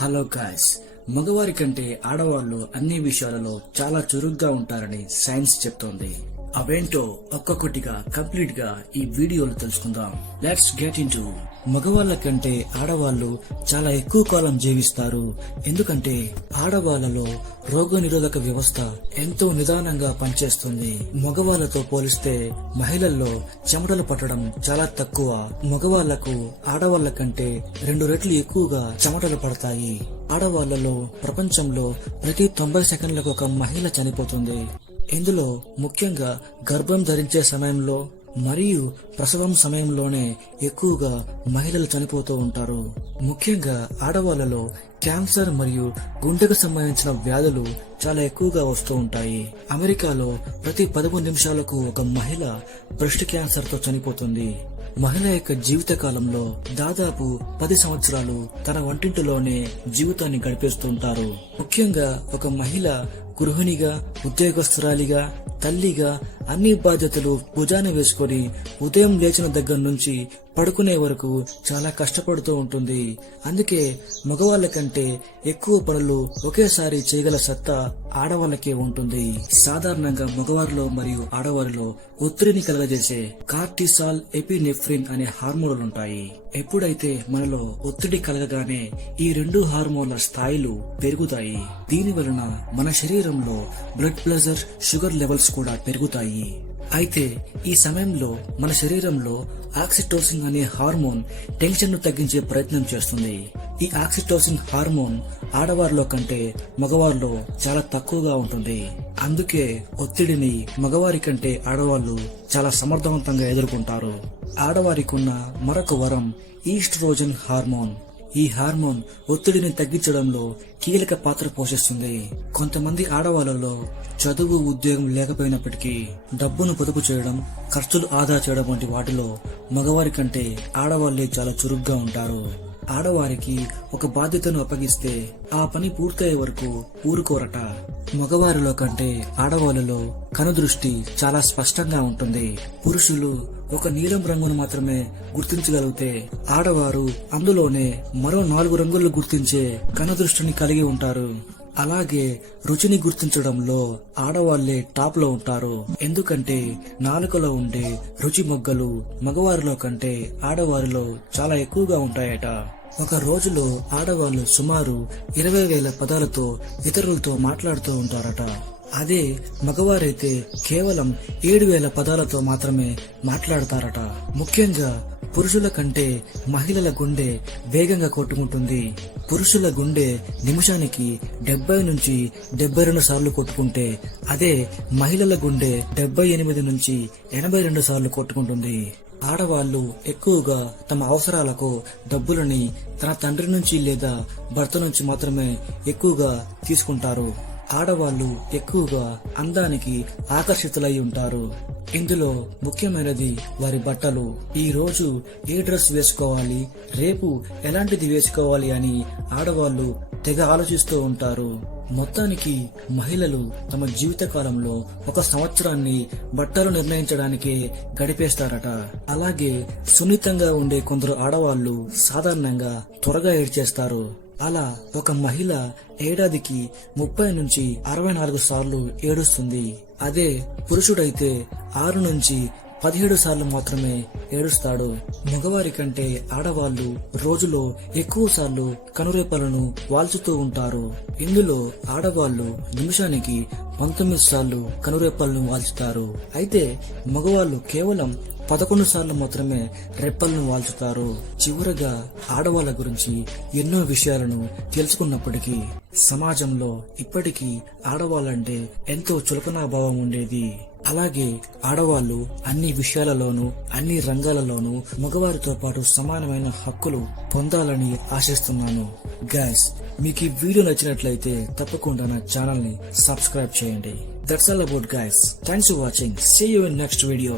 Hello guys, మగవారి కంటే ఆడవాళ్లు అన్ని విషయాలలో చాలా చురుగ్గా ఉంటారని సైన్స్ చెప్తోంది. అవేంటో ఒక్కొక్కటిగా కంప్లీట్ గా ఈ వీడియోలో తెలుసుకుందాం. Let's get into. మగవాళ్ల కంటే ఆడవాళ్లు చాలా ఎక్కువ కాలం జీవిస్తారు. ఎందుకంటే ఆడవాళ్లలో రోగ నిరోధక వ్యవస్థ ఎంతో నిదానంగా పనిచేస్తుంది. మగవాళ్లతో పోలిస్తే మహిళల్లో చెమటలు పట్టడం చాలా తక్కువ. మగవాళ్లకు ఆడవాళ్ల కంటే 2 రెట్లు ఎక్కువగా చెమటలు పడతాయి. ఆడవాళ్లలో ప్రపంచంలో ప్రతి 90 సెకండ్లకు ఒక మహిళ చనిపోతుంది. ఇందులో ముఖ్యంగా గర్భం ధరించే సమయంలో మరియు ప్రసవం సమయంలోనే ఎక్కువగా మహిళలు చనిపోతూ ఉంటారు. ముఖ్యంగా ఆడవాళ్లలో క్యాన్సర్ మరియు గుండెకు సంబంధించిన వ్యాధులు చాలా ఎక్కువగా వస్తూ ఉంటాయి. అమెరికాలో ప్రతి 13 నిమిషాలకు ఒక మహిళ బ్రెస్ట్ క్యాన్సర్ తో చనిపోతుంది. మహిళ యొక్క జీవిత కాలంలో దాదాపు 10 సంవత్సరాలు తన వంటింటిలోనే జీవితాన్ని గడిపేస్తుంటారు. ముఖ్యంగా ఒక మహిళ గృహిణిగా, ఉద్యోగస్తురాలిగా, తల్లిగా అన్ని బాధ్యతలు భుజాన వేసుకొని ఉదయం లేచిన దగ్గర నుంచి పడుకునే వరకు చాలా కష్టపడుతూ ఉంటుంది. అందుకే మగవాళ్ళ కంటే ఎక్కువ పనులు ఒకేసారి చేయగల సత్తా ఆడవాళ్ళకే ఉంటుంది. సాధారణంగా మగవారిలో మరియు ఆడవారిలో ఒత్తిడిని కలగజేసే కార్టిసాల్, ఎపినెఫ్రిన్ అనే హార్మోన్లు ఉంటాయి. ఎప్పుడైతే మనలో ఒత్తిడి కలగగానే ఈ 2 హార్మోన్ల స్థాయిలు పెరుగుతాయి. దీని వలన మన శరీరంలో బ్లడ్ ప్రెషర్, షుగర్ లెవెల్స్ కూడా పెరుగుతాయి. అయితే ఈ సమయంలో మన శరీరంలో ఆక్సిటోసిన్ అనే హార్మోన్ టెన్షన్ ను తగ్గించే ప్రయత్నం చేస్తుంది. ఈ ఆక్సిటోసిన్ హార్మోన్ ఆడవారిలో కంటే మగవారిలో చాలా తక్కువగా ఉంటుంది. అందుకే ఒత్తిడిని మగవారి కంటే ఆడవాళ్లు చాలా సమర్థవంతంగా ఎదుర్కొంటారు. ఆడవారికున్న మరొక వరం ఈస్ట్రోజన్ హార్మోన్. ఈ హార్మోన్ ఒత్తిడిని తగ్గించడంలో కీలక పాత్ర పోషిస్తుంది. కొంతమంది ఆడవాళ్లలో చదువు, ఉద్యోగం లేకపోయినప్పటికీ డబ్బును పొదుపు చేయడం, ఖర్చులు ఆదా చేయడం వంటి వాటిలో మగవారి కంటే ఆడవాళ్లే చాలా చురుగ్గా ఉంటారు. ఆడవారికి ఒక బాధ్యతను అప్పగిస్తే ఆ పని పూర్తయ్యే వరకు ఊరుకోరట. మగవారిలో కంటే ఆడవాళ్ళలో కనుదృష్టి చాలా స్పష్టంగా ఉంటుంది. పురుషులు ఒక నీలం రంగును మాత్రమే గుర్తించగలిగితే ఆడవారు అందులోనే మరో 4 రంగులు గుర్తించే కనుదృష్టిని కలిగి ఉంటారు. అలాగే రుచిని గుర్తించడంలో ఆడవాళ్లే టాప్ లో ఉంటారు. ఎందుకంటే నాలుకలో ఉండే రుచి మొగ్గలు మగవారిలో కంటే ఆడవారిలో చాలా ఎక్కువగా ఉంటాయట. ఒక రోజులో ఆడవాళ్లు సుమారు 20,000 పదాలతో ఇతరులతో మాట్లాడుతూ ఉంటారట. అదే మగవారైతే కేవలం 7,000 పదాలతో మాత్రమే మాట్లాడతారట. ముఖ్యంగా పురుషుల కంటే మహిళల గుండె వేగంగా కొట్టుకుంటుంది. పురుషుల గుండె నిమిషానికి 70 నుంచి 72 సార్లు కొట్టుకుంటే అదే మహిళల గుండె 78 నుంచి 82 సార్లు కొట్టుకుంటుంది. ఆడవాళ్లు ఎక్కువగా తమ అవసరాలకు డబ్బులని తన తండ్రి నుంచి లేదా భర్త నుంచి మాత్రమే ఎక్కువగా తీసుకుంటారు. ఆడవాళ్లు ఎక్కువగా అందానికి ఆకర్షితులై ఉంటారు. ఇందులో ముఖ్యమైనది వారి బట్టలు. ఈ రోజు ఏ డ్రెస్ వేసుకోవాలి, రేపు ఎలాంటిది వేసుకోవాలి అని ఆడవాళ్లు తెగ ఆలోచిస్తూ ఉంటారు. మొత్తానికి మహిళలు తమ జీవిత కాలంలో 1 సంవత్సరాన్ని బట్టలు నిర్ణయించడానికే గడిపేస్తారట. అలాగే సున్నితంగా ఉండే కొందరు ఆడవాళ్లు సాధారణంగా త్వరగా ఏడ్చేస్తారు. అలా ఒక మహిళ ఏడాదికి 30 నుంచి 64 సార్లు ఏడుస్తుంది. అదే పురుషుడైతే 6 నుంచి 17 సార్లు మాత్రమే ఏడుస్తాడు. మగవారి కంటే ఆడవాళ్లు రోజులో ఎక్కువ సార్లు కనురెప్పలను వాల్చుతూ ఉంటారు. ఇందులో ఆడవాళ్లు నిమిషానికి 19 సార్లు కనురెప్పలను వాల్చుతారు. అయితే మగవాళ్లు కేవలం 11 సార్లు మాత్రమే రెప్పలను వాల్చుతారు. చివరగా ఆడవాళ్ల గురించి ఎన్నో విషయాలను తెలుసుకున్నప్పటికీ సమాజంలో ఇప్పటికీ ఆడవాళ్ళంటే ఎంతో చులకనాభావం ఉండేది. అలాగే ఆడవాళ్లు అన్ని విషయాలలోనూ, అన్ని రంగాలలోనూ మగవారితో పాటు సమానమైన హక్కులు పొందాలని ఆశిస్తున్నాను. గైస్, మీకు ఈ వీడియో నచ్చినట్లయితే తప్పకుండా నా ఛానల్ ని సబ్స్క్రైబ్ చేయండి. That's all about guys. Thanks for watching. See you in next video.